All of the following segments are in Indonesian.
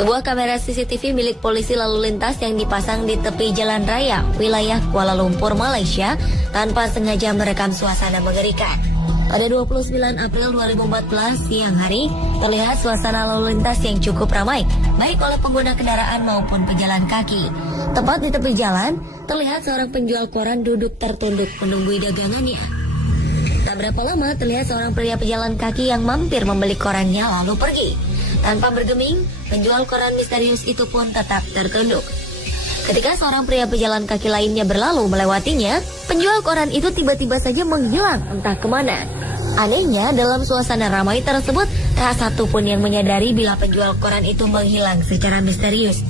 Sebuah kamera CCTV milik polisi lalu lintas yang dipasang di tepi jalan raya wilayah Kuala Lumpur, Malaysia tanpa sengaja merekam suasana mengerikan. Pada 29 April 2014 siang hari, terlihat suasana lalu lintas yang cukup ramai, baik oleh pengguna kendaraan maupun pejalan kaki. Tepat di tepi jalan, terlihat seorang penjual koran duduk tertunduk menunggu dagangannya. Tak berapa lama, terlihat seorang pria pejalan kaki yang mampir membeli korannya lalu pergi. Tanpa bergeming, penjual koran misterius itu pun tetap tertunduk. Ketika seorang pria pejalan kaki lainnya berlalu melewatinya, penjual koran itu tiba-tiba saja menghilang entah kemana. Anehnya, dalam suasana ramai tersebut, tak satu pun yang menyadari bila penjual koran itu menghilang secara misterius.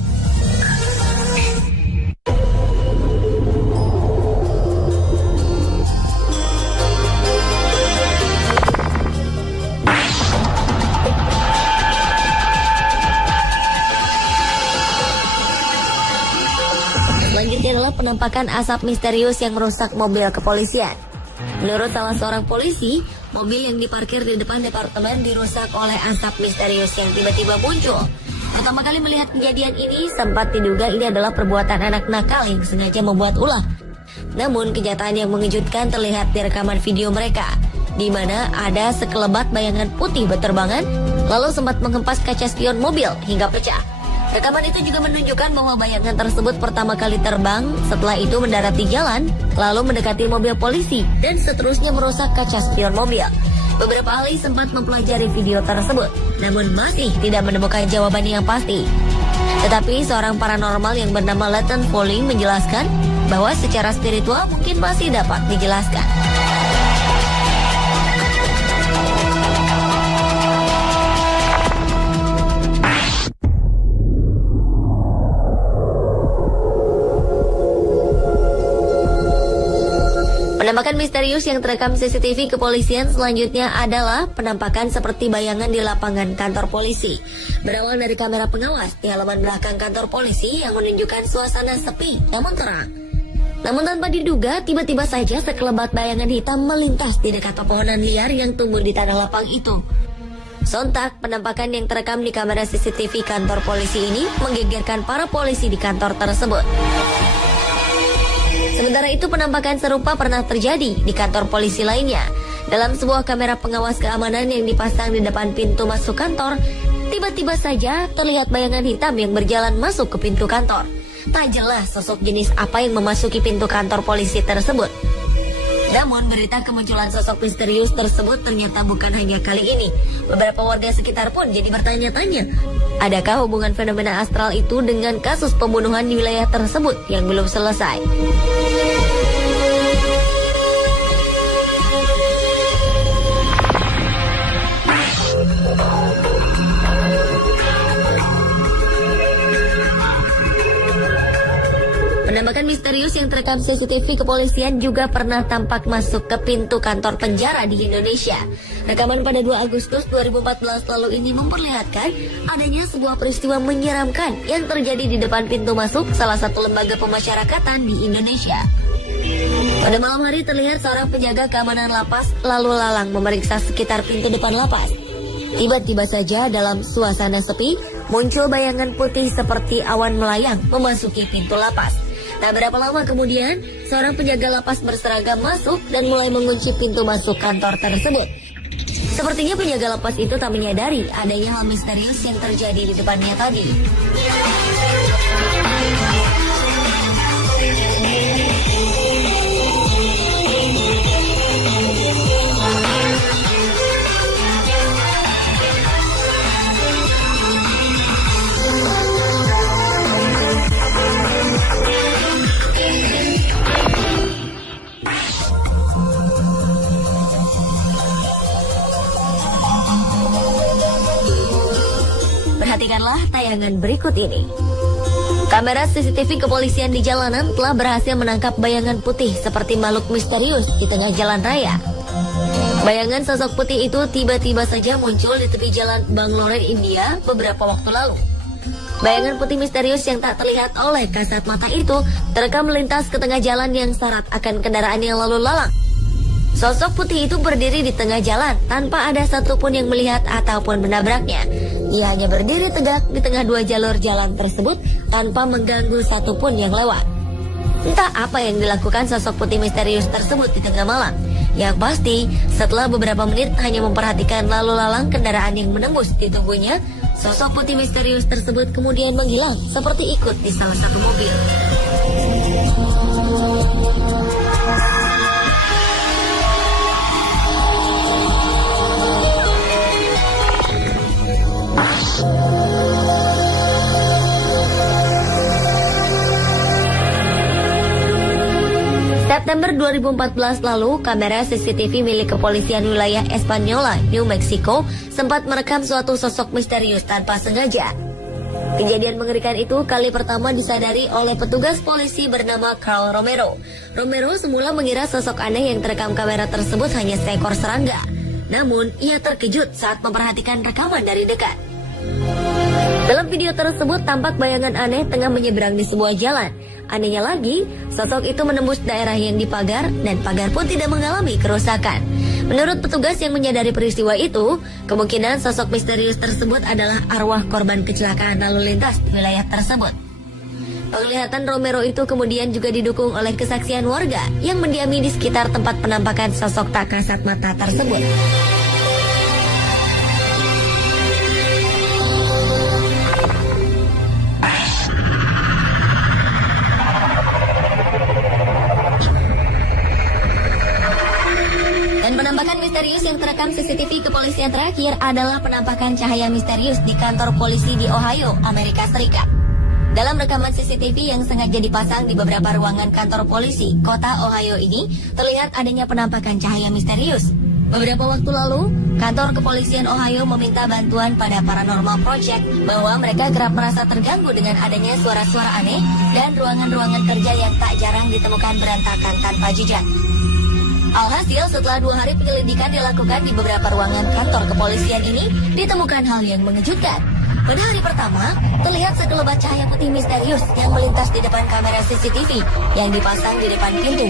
Selanjutnya adalah penampakan asap misterius yang merusak mobil kepolisian. Menurut salah seorang polisi, mobil yang diparkir di depan departemen dirusak oleh asap misterius yang tiba-tiba muncul. Pertama kali melihat kejadian ini, sempat diduga ini adalah perbuatan anak nakal yang sengaja membuat ulah. Namun kenyataan yang mengejutkan terlihat di rekaman video mereka, di mana ada sekelebat bayangan putih berterbangan, lalu sempat menghempas kaca spion mobil hingga pecah. Rekaman itu juga menunjukkan bahwa bayangan tersebut pertama kali terbang, setelah itu mendarat di jalan, lalu mendekati mobil polisi, dan seterusnya merusak kaca spion mobil. Beberapa ahli sempat mempelajari video tersebut, namun masih tidak menemukan jawaban yang pasti. Tetapi seorang paranormal yang bernama Leighton Foley menjelaskan bahwa secara spiritual mungkin masih dapat dijelaskan. Penampakan misterius yang terekam CCTV kepolisian selanjutnya adalah penampakan seperti bayangan di lapangan kantor polisi. Berawal dari kamera pengawas di halaman belakang kantor polisi yang menunjukkan suasana sepi namun terang. Namun tanpa diduga, tiba-tiba saja sekelebat bayangan hitam melintas di dekat pepohonan liar yang tumbuh di tanah lapang itu. Sontak, penampakan yang terekam di kamera CCTV kantor polisi ini menggegerkan para polisi di kantor tersebut. Sementara itu, penampakan serupa pernah terjadi di kantor polisi lainnya. Dalam sebuah kamera pengawas keamanan yang dipasang di depan pintu masuk kantor, tiba-tiba saja terlihat bayangan hitam yang berjalan masuk ke pintu kantor. Tak jelas sosok jenis apa yang memasuki pintu kantor polisi tersebut. Namun, berita kemunculan sosok misterius tersebut ternyata bukan hanya kali ini. Beberapa warga sekitar pun jadi bertanya-tanya, adakah hubungan fenomena astral itu dengan kasus pembunuhan di wilayah tersebut yang belum selesai? Penampakan misterius yang terekam CCTV kepolisian juga pernah tampak masuk ke pintu kantor penjara di Indonesia. Rekaman pada 2 Agustus 2014 lalu ini memperlihatkan adanya sebuah peristiwa menyeramkan yang terjadi di depan pintu masuk salah satu lembaga pemasyarakatan di Indonesia. Pada malam hari terlihat seorang penjaga keamanan lapas lalu lalang memeriksa sekitar pintu depan lapas. Tiba-tiba saja dalam suasana sepi, muncul bayangan putih seperti awan melayang memasuki pintu lapas. Tak berapa lama kemudian, seorang penjaga lapas berseragam masuk dan mulai mengunci pintu masuk kantor tersebut. Sepertinya penjaga lapas itu tak menyadari adanya hal misterius yang terjadi di depannya tadi. Perhatikanlah tayangan berikut ini. Kamera CCTV kepolisian di jalanan telah berhasil menangkap bayangan putih seperti makhluk misterius di tengah jalan raya. Bayangan sosok putih itu tiba-tiba saja muncul di tepi jalan Bangalore, India beberapa waktu lalu. Bayangan putih misterius yang tak terlihat oleh kasat mata itu terekam melintas ke tengah jalan yang syarat akan kendaraan yang lalu lalang. Sosok putih itu berdiri di tengah jalan tanpa ada satupun yang melihat ataupun menabraknya. Ia hanya berdiri tegak di tengah dua jalur jalan tersebut tanpa mengganggu satupun yang lewat. Entah apa yang dilakukan sosok putih misterius tersebut di tengah malam. Yang pasti, setelah beberapa menit hanya memperhatikan lalu lalang kendaraan yang menembus di tubuhnya, sosok putih misterius tersebut kemudian menghilang seperti ikut di salah satu mobil. September 2014 lalu, kamera CCTV milik kepolisian wilayah Espanola, New Mexico, sempat merekam suatu sosok misterius tanpa sengaja. Kejadian mengerikan itu kali pertama disadari oleh petugas polisi bernama Carl Romero. Romero semula mengira sosok aneh yang terekam kamera tersebut hanya seekor serangga. Namun, ia terkejut saat memperhatikan rekaman dari dekat. Dalam video tersebut tampak bayangan aneh tengah menyeberang di sebuah jalan. Anehnya lagi, sosok itu menembus daerah yang dipagar dan pagar pun tidak mengalami kerusakan. Menurut petugas yang menyadari peristiwa itu, kemungkinan sosok misterius tersebut adalah arwah korban kecelakaan lalu lintas di wilayah tersebut. Penglihatan Romero itu kemudian juga didukung oleh kesaksian warga yang mendiami di sekitar tempat penampakan sosok tak kasat mata tersebut. Dan penampakan misterius yang terekam CCTV kepolisian terakhir adalah penampakan cahaya misterius di kantor polisi di Ohio, Amerika Serikat. Dalam rekaman CCTV yang sengaja dipasang di beberapa ruangan kantor polisi kota Ohio ini, terlihat adanya penampakan cahaya misterius. Beberapa waktu lalu, kantor kepolisian Ohio meminta bantuan pada Paranormal Project bahwa mereka kerap merasa terganggu dengan adanya suara-suara aneh dan ruangan-ruangan kerja yang tak jarang ditemukan berantakan tanpa jejak. Alhasil, setelah 2 hari penyelidikan dilakukan di beberapa ruangan kantor kepolisian ini, ditemukan hal yang mengejutkan. Pada hari pertama, terlihat sekelebat cahaya putih misterius yang melintas di depan kamera CCTV yang dipasang di depan pintu.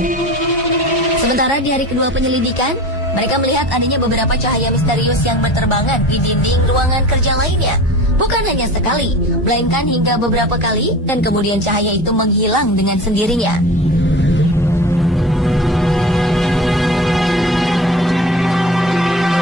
Sementara di hari kedua penyelidikan, mereka melihat adanya beberapa cahaya misterius yang berterbangan di dinding ruangan kerja lainnya. Bukan hanya sekali, melainkan hingga beberapa kali, dan kemudian cahaya itu menghilang dengan sendirinya.